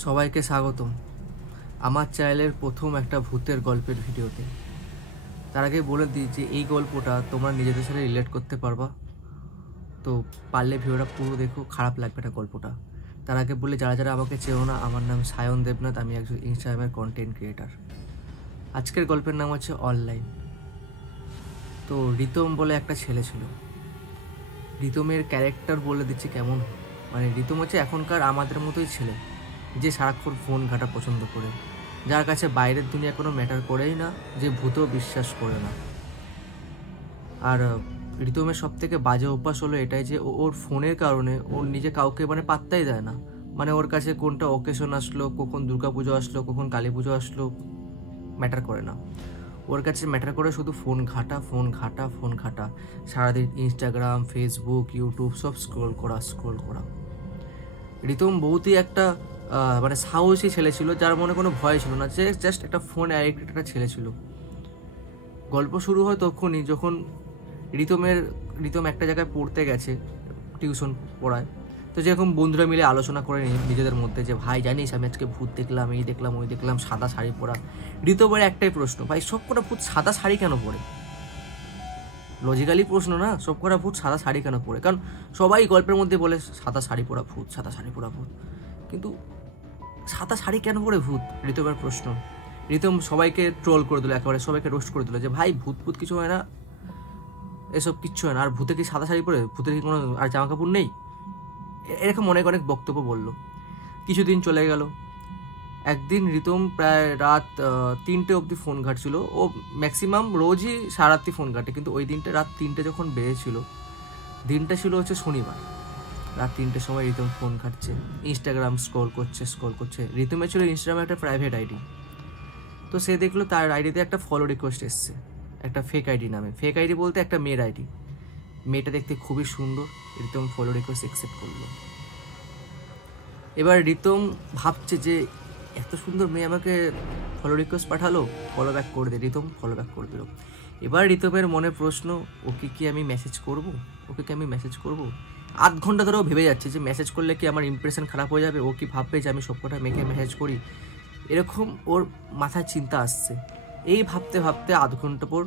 সবাইকে স্বাগতম আমার চ্যানেলের প্রথম একটা ভূতের গল্পের ভিডিওতে। তার আগে বলে দিই যে এই গল্পটা তোমরা নিজেদের সাথে রিলেট করতে পারবা, তো পারলে ভিডিওটা পুরো দেখো, খারাপ লাগবে না গল্পটা। তার আগে বলে, যারা যারা আমাকে চেনো না, আমার নাম সায়ন দেবনাথ, আমি একজন ইনস্টাগ্রামের কন্টেন্ট ক্রিয়েটার। আজকের গল্পের নাম হচ্ছে অনলাইন। তো রিতম বলে একটা ছেলে ছিল। রিতমের ক্যারেক্টার বলে দিচ্ছি কেমন, মানে রিতম হচ্ছে এখনকার আমাদের মতোই ছেলে, যে সারাক্ষণ ফোন ঘাটা পছন্দ করে, যার কাছে বাইরের দুনিয়া কোনো ম্যাটার করেই না, যে ভূতও বিশ্বাস করে না। আর রিতমের সব থেকে বাজে অভ্যাস হলো এটাই যে ওর ফোনের কারণে ওর নিজে কাউকে মানে পাত্তাই দেয় না। মানে ওর কাছে কোনটা অকেশন আসলো, কখন দুর্গাপুজো আসলো, কখন কালী পুজো আসলো, ম্যাটার করে না। ওর কাছে ম্যাটার করে শুধু ফোন ঘাটা, ফোন ঘাটা, ফোন ঘাটা, সারাদিন ইনস্টাগ্রাম, ফেসবুক, ইউটিউব সব স্ক্রোল করা। রিতম বহুতই একটা মানে সাহসী ছেলে ছিল, যার মনে কোনো ভয় ছিল না, যে জাস্ট একটা ফোন অ্যাডিক্টেড একটা ছেলে ছিল। গল্প শুরু হয় তখনই যখন রিতম একটা জায়গায় পড়তে গেছে, টিউশন পড়ায়। তো যেরকম বন্ধুরা মিলে আলোচনা করে নিজেদের মধ্যে যে ভাই জানিস আমি আজকে ভূত দেখলাম, এই দেখলাম, ওই দেখলাম, সাদা শাড়ি পরা। রিতমের একটাই প্রশ্ন, ভাই সব কটা ভূত সাদা শাড়ি কেন পরে? লজিক্যালি প্রশ্ন না, সব কটা ভূত সাদা শাড়ি কেন পরে? কারণ সবাই গল্পের মধ্যে বলে সাদা শাড়ি পরা ভূত, সাদা শাড়ি পরা ভূত, কিন্তু সাদা শাড়ি কেন পরে ভূত? রিতমের প্রশ্ন। রিতম সবাইকে ট্রোল করে দিল, একেবারে সবাইকে রোস্ট করে দিল যে ভাই ভূত কিছু হয় না, এসব কিচ্ছু হয় না, আর ভূতে কি সাদা শাড়ি পরে, ভূতের কি কোনো আর জামা কাপড় নেই? এরকম অনেক অনেক বক্তব্য বলল। কিছুদিন চলে গেল। একদিন রিতম প্রায় রাত 3টে অবধি ফোন ঘাটছিল। ও ম্যাক্সিমাম রোজই সারারাত্রি ফোন ঘাটে, কিন্তু ওই দিনটা রাত 3টে যখন বেজেছিল, দিনটা ছিল হচ্ছে শনিবার, রাত 3টের সময় রিতম ফোন ঘাটছে, ইনস্টাগ্রাম স্ক্রল করছে। রিতমের ছিল ইনস্টাগ্রামে একটা প্রাইভেট আইডি। তো সে দেখলো তার আইডিতে একটা ফলো রিকোয়েস্ট এসছে, একটা ফেক আইডি নামে। ফেক আইডি বলতে একটা মেয়ের আইডি। মেয়েটা দেখতে খুবই সুন্দর। রিতম ফলো রিকোয়েস্ট অ্যাকসেপ্ট করলো। এবার রিতম ভাবছে যে এত সুন্দর মেয়ে আমাকে ফলো রিকোয়েস্ট পাঠালো, ফলো ব্যাক করে দে। রিতম ফলো ব্যাক করে দিল। এবার রিতমের মনে প্রশ্ন, ওকে কি আমি মেসেজ করব? 8 ঘন্টা ধরেও ভেবে যাচ্ছে যে মেসেজ করলে কি আমার ইমপ্রেশন খারাপ হয়ে যাবে, ও কি ভাববে যে আমি সবকটা মেয়েকে মেসেজ করি, এরকম ওর মাথায় চিন্তা আসছে। এই ভাবতে ভাবতে 8 ঘন্টা পর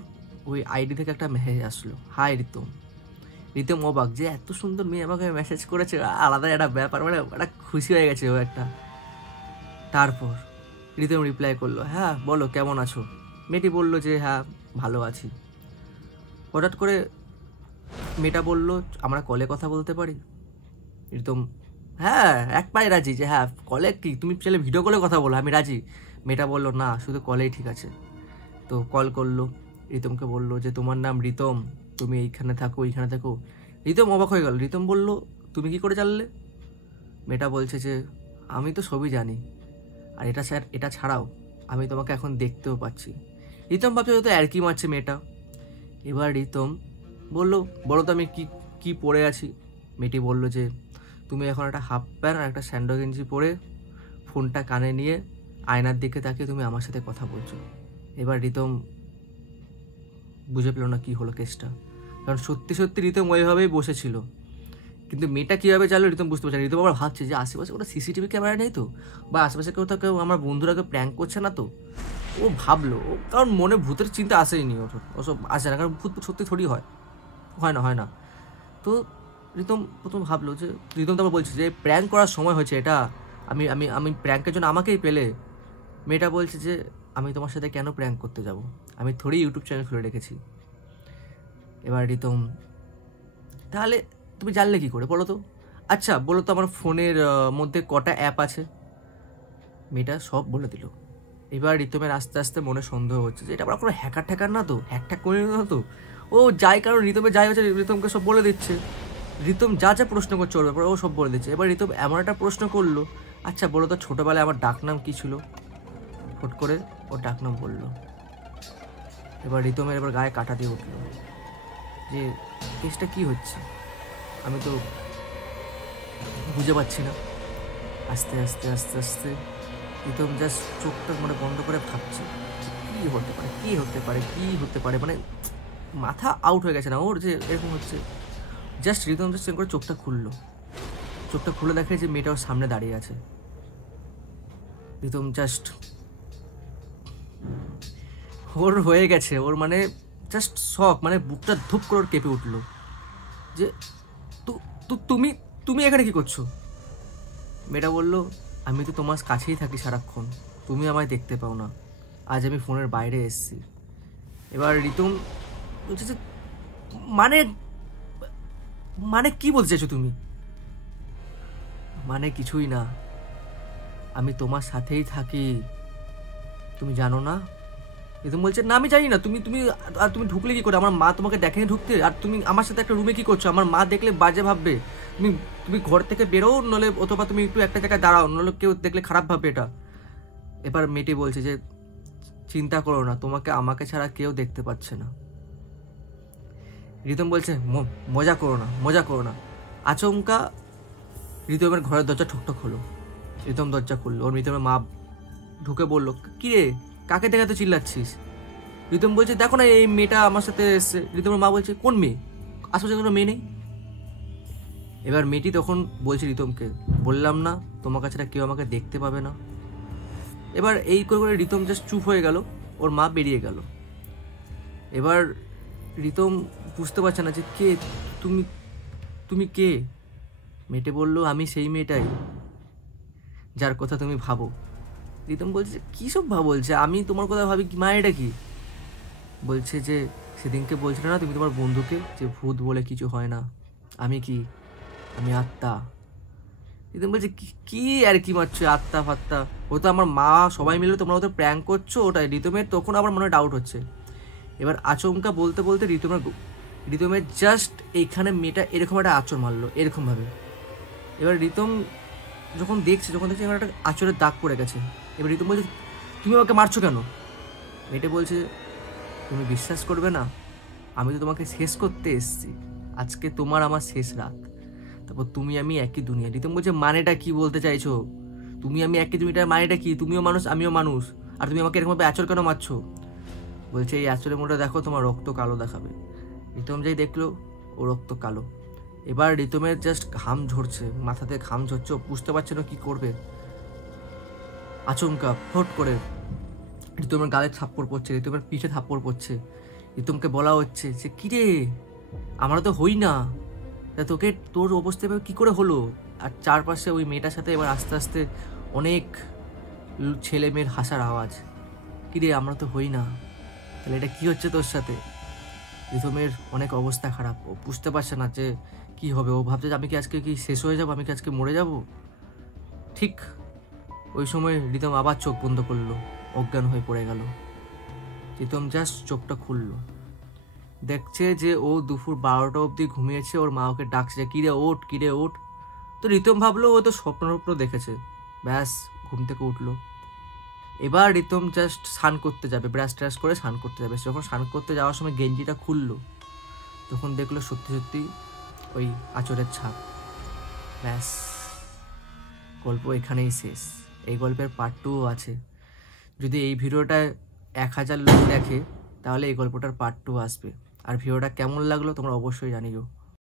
ওই আইডি থেকে একটা মেসেজ আসলো, হাই রিতম। রিতম অবাক যে এত সুন্দর মেয়ে আমাকে মেসেজ করেছে, আলাদা একটা ব্যাপার, মানে একটা খুশি হয়ে গেছে ও একটা। তারপর রিতম রিপ্লাই করলো, হ্যাঁ বলো কেমন আছো। মেয়েটি বললো যে হ্যাঁ ভালো আছি। হঠাৎ করে মেয়েটা বলল, আমরা কলে কথা বলতে পারি? রিতম হ্যাঁ এক পায়ে রাজি, যে হ্যাঁ কলে কি, তুমি চাইলে ভিডিও কলে কথা বলো, আমি রাজি। মেয়েটা বললো না, শুধু কলেই ঠিক আছে। তো কল করলো, রিতমকে বললো যে তোমার নাম রিতম, তুমি এইখানে থাকো, এইখানে থাকো। রিতম অবাক হয়ে গেল। রিতম বলল, তুমি কি করে জানলে? মেয়েটা বলছে যে আমি তো সবই জানি, আর এটা ছাড়াও আমি তোমাকে এখন দেখতেও পাচ্ছি। রিতম ভাবছে তো আর কি মারছে মেয়েটা। এবার রিতম বললো, বলো তো আমি কি কি পরে আছি। মেয়েটি বললো যে তুমি এখন একটা হাফ প্যান্ট আর একটা স্যান্ডো গেঞ্জি পরে ফোনটা কানে নিয়ে আয়নার দিকে তাকিয়ে তুমি আমার সাথে কথা বলছো। এবার রিতম বুঝে পেল না কি হলো কেসটা, কারণ সত্যি সত্যি রিতম ওইভাবেই বসেছিল, কিন্তু মেয়েটা কীভাবে চাইলো রিতম বুঝতে পারছে না। রিতম আবার ভাবছে যে আশেপাশে কোনো সিসিটিভি ক্যামেরা নেই তো, বা আশেপাশে কেউ আমার বন্ধুরা কেউ প্র্যাঙ্ক করছে না তো। ও ভাবলো, কারণ মনে ভূতের চিন্তা আসেনি, ওসব আসে না, কারণ ভূত সত্যি থোড়ি হয় না। তো রিতম প্রথম ভাবলো যে, রিতম তারপর বলছে যে প্র্যাঙ্ক করার সময় হয়েছে এটা, আমি আমি আমি প্র্যাঙ্কের জন্য আমাকেই পেলে। মেয়েটা বলছে যে আমি তোমার সাথে কেন প্র্যাঙ্ক করতে যাব, আমি থোড়ি ইউটিউব চ্যানেল খুলে রেখেছি। এবার রিতম, তাহলে তুমি জানলে কি করে বলো তো? আচ্ছা বলো তো আমার ফোনের মধ্যে কটা অ্যাপ আছে? মেয়েটা সব বলে দিল। এবার রিতমের আস্তে আস্তে মনে সন্দেহ হচ্ছে যে এটা আবার কোনো হ্যাকার না তো, হ্যাক করে না তো। ও যাই, কারণ রিতমের যাই হচ্ছে রিতমকে সব বলে দিচ্ছে। রিতম যা যা প্রশ্ন করছে ওর ব্যাপারে ও সব বলে দিচ্ছে। এবার রিতম এমন একটা প্রশ্ন করলো, আচ্ছা বলো তো ছোটোবেলায় আমার ডাকনাম কী ছিল? ফট করে ওর ডাকনাম বললো। এবার রিতমের এবার গায়ে কাটা দিয়ে উঠলো যে কেসটা কী হচ্ছে, আমি তো বুঝে পাচ্ছি না। আস্তে আস্তে আস্তে আস্তে রিতম জাস্ট চোখটা মানে বন্ধ করে ভাবছে কী হতে পারে, মানে মাথা আউট হয়ে গেছে না ওর যে এরকম হচ্ছে। জাস্ট রিতম জাস্ট করে চোখটা খুলে দেখে যে মেয়েটা ওর সামনে দাঁড়িয়ে আছে। রিতম জাস্ট ওর হয়ে গেছে, ওর মানে জাস্ট শখ, মানে বুকটা ধুপ করে ওর কেঁপে উঠলো যে তুমি তুমি এখানে কি করছো? মেয়েটা বললো, আমি তো তোমার কাছেই থাকি সারাক্ষণ, তুমি আমায় দেখতে পাও না, আজ আমি ফোনের বাইরে এসেছি। এবার রিতম বলছে যে মানে মানে কি বলতে চাইছো তুমি? মানে কিছুই না, আমি তোমার সাথেই থাকি, তুমি জানো না? রিতম বলছে, না আমি জানি না, তুমি তুমি আর তুমি ঢুকলে কি করে? আমার মা তোমাকে দেখেনি ঢুকতে, আর তুমি আমার সাথে একটা রুমে কি করছো? আমার মা দেখলে বাজে ভাববে। তুমি তুমি ঘর থেকে বেরো, নলে অথবা তুমি একটু একটা জায়গায় দাঁড়াও, নলে কেউ দেখলে খারাপ ভাববে এটা। এবার মেয়েটি বলছে যে চিন্তা করো না, তোমাকে আমাকে ছাড়া কেউ দেখতে পাচ্ছে না। রিতম বলছে মজা করো না, মজা করো না। আচমকা রিতমের ঘরের দরজা ঠকঠক হলো। রিতম দরজা খুললো, ওর রিতমের মা ঢুকে বললো, কি রে, কাকে দেখে তো চিল্লাচ্ছিস? রিতম বলছে, দেখো না এই মেয়েটা আমার সাথে এসছে। রিতমের মা বলছে, কোন মেয়ে? আশেপাশে কোনো মেয়ে নেই। এবার মেয়েটি তখন বলছে রিতমকে, বললাম না তোমার ছাড়া কেউ আমাকে দেখতে পাবে না। এবার এই করে করে রিতম জাস্ট চুপ হয়ে গেল, ওর মা বেরিয়ে গেল। এবার রিতম বুঝতে পারছে না যে কে তুমি, তুমি কে? মেয়েটে বললো, আমি সেই মেয়েটাই যার কথা তুমি ভাবো। রিতম বলছে, কী সব বলছে? আমি তোমার কথা ভাবি কি? মা এটা কি? বলছে যে সেদিনকে বলছিল না তুমি তোমার বন্ধুকে যে ভূত বলে কিছু হয় না, আমি কি? আমি আত্মা। রিতম বলছে, কি আর কি মারছো আত্মা ফাত্তা? ও তো আমার মা, সবাই মিলে তোমরা ওদের প্র্যাঙ্ক করছো ওটাই। রিতমের তখন আবার মনে ডাউট হচ্ছে। এবার আচমকা বলতে বলতে রিতমের জাস্ট এইখানে মেয়েটা এরকম একটা আঁচড় মারলো, এরকমভাবে। এবার রিতম যখন দেখছে এবার একটা আঁচড়ের দাগ পড়ে গেছে। এবার রিতম বলছে, তুমি আমাকে মারছো কেন? মেয়েটা বলছে, তুমি বিশ্বাস করবে না, আমি তো তোমাকে শেষ করতে এসেছি, আজকে তোমার আমার শেষ রাত, তারপর তুমি আমি একই দুনিয়া। রিতম বলছে, মানেটা কি বলতে চাইছো? তুমি আমি একই দুনিয়াটার মানেটা কি? তুমিও মানুষ আমিও মানুষ, আর তুমি আমাকে এরকমভাবে আঁচড় কেন মারছো? বলছে, এই আঁচড়ের মধ্যে দেখো, তোমার রক্ত কালো দেখাবে। রিতম যাই দেখলো, ও রক্ত কালো। এবার রিতমের জাস্ট ঘাম ঝরছে, মাথাতে ঘাম ঝরছে, বুঝতে পারছে না কি করবে। আচমকা ফট করে রিতমের গালে থাপ্পড় পড়ছে, রিতমের পিঠে থাপ্পড় পড়ছে। রিতমকে বলা হচ্ছে যে, কিরে, আমরা তো হই না, তোকে তোর অবস্থা এবার কী করে হলো? আর চারপাশে ওই মেয়েটার সাথে এবার আস্তে আস্তে অনেক ছেলে মেয়ের হাসার আওয়াজ। কিরে, আমরা তো হই না, তাহলে এটা কী হচ্ছে তোর সাথে? রিতমের অনেক অবস্থা খারাপ, ও বুঝতে পারছে না যে কী হবে। ও ভাবছে যে আমি কি আজকে কি শেষ হয়ে যাবো, আমি কি আজকে মরে যাব? ঠিক ওই সময় রিতম আবার চোখ বন্ধ করলো, অজ্ঞান হয়ে পড়ে গেল। রিতম জাস্ট চোখটা খুললো, দেখছে যে ও দুপুর 12টা অবধি ঘুমিয়েছে, ওর মা ওকে ডাকছে, কিরে ওঠ, কিরে ওঠ। তো রিতম ভাবলো ও তো স্বপ্ন দেখেছে, ব্যাস ঘুম থেকে উঠলো। এবার রিতম জাস্ট স্নান করতে যাবে, ব্রাশ ট্রাশ করে স্নান করতে যাবে। যখন স্নান করতে যাওয়ার সময় গেঞ্জিটা খুললো, তখন দেখলো সত্যি সত্যি ওই আঁচড়ের ছাপ। ব্যাস, গল্প এখানেই শেষ। এই গল্পের পার্ট 2 আছে। যদি এই ভিডিওটা 1000 লোক দেখে, তাহলে এই গল্পটার পার্ট 2 আসবে। আর ভিডিওটা কেমন লাগলো তোমরা অবশ্যই জানিও।